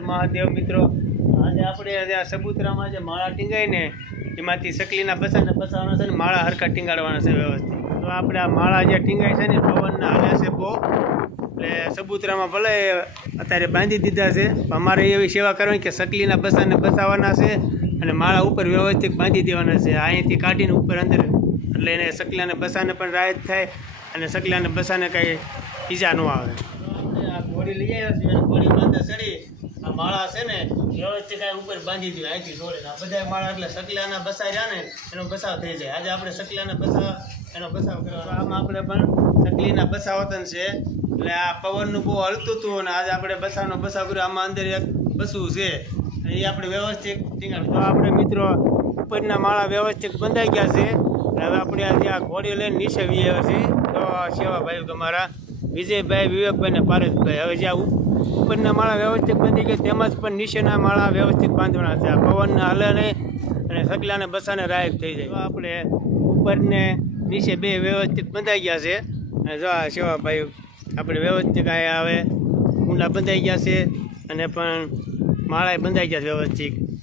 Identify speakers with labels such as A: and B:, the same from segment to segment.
A: મહાદેવ મિત્રો. આજે આપણે આજે આ સબૂતરામાં જે માળા ટીંગાઈને એમાંથી સકલીના બસાને બસાવાના છે ને માળા હરખા ટીંગાડવાના છે વ્યવસ્થિત. તો આપણે આ માળા જે ટીંગાય છે ને, પવનના હાલ્યા છે બહુ. એટલે સબૂતરામાં ભલે અત્યારે બાંધી દીધા છે અમારે એવી સેવા કરવાની કે સકલીના બસાને બસાવવાના છે અને માળા ઉપર વ્યવસ્થિત બાંધી દેવાના છે. અહીંથી કાઢીને ઉપર અંદર એટલે એને સકલાને બસાને પણ રાહત થાય અને સકલાને બસાને કાંઈ ઈજા ન આવે. આ ઘોડી લઈ આવ્યા છે ઘોડી માથે ચડી. માળા છે ને વ્યવસ્થિત કાંઈ ઉપર બાંધી દીધું, અહીંથી છોડીને આ બધા માળા એટલે સકલાના બસા રહ્યા ને, એનો બસાવ થઈ જાય. આજે આપણે સકલાના બસા એનો બસાવ કરવાનો આમાં આપણે પણ સકલીના બસા વતન છે. એટલે આ પવનનું બહુ હલતું હતું અને આજે આપણે બસાનો બસાવ કર્યો. આમાં અંદર એક બસવું છે. એ આપણે વ્યવસ્થિત તો આપણે મિત્રો, ઉપરના માળા વ્યવસ્થિત બંધાઈ ગયા છે. હવે આપણે આજે આ ઘોડી લઈને નીચે વીએ છીએ. તો સેવા તમારા વિજયભાઈ, વિવેકભાઈ ને પારેશભાઈ. હવે ઉપ- ઉપરના માળા વ્યવસ્થિત બાંધી ગયા તેમજ પણ નીચેના માળા વ્યવસ્થિત બાંધવાના છે. આ પવનના હલે નહીં અને સગલાને બસાને રાહત થઈ જાય. આપણે ઉપરને નીચે બે વ્યવસ્થિત બંધાઈ ગયા છે, અને જો આ આપણે વ્યવસ્થિત આ આવે, ઊંડા બંધાઈ ગયા છે અને પણ માળાએ બંધાઈ ગયા છે વ્યવસ્થિત.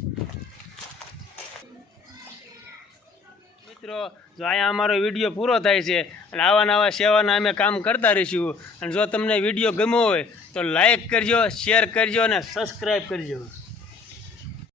A: મિત્રો, જો અહીંયા અમારો વીડિયો પૂરો થાય છે અને આવા નવા સેવાના અમે કામ કરતા રહીશું. અને જો તમને વીડિયો ગમ્યો હોય તો લાઈક કરજો, શેર કરજો અને સબસ્ક્રાઈબ કરજો.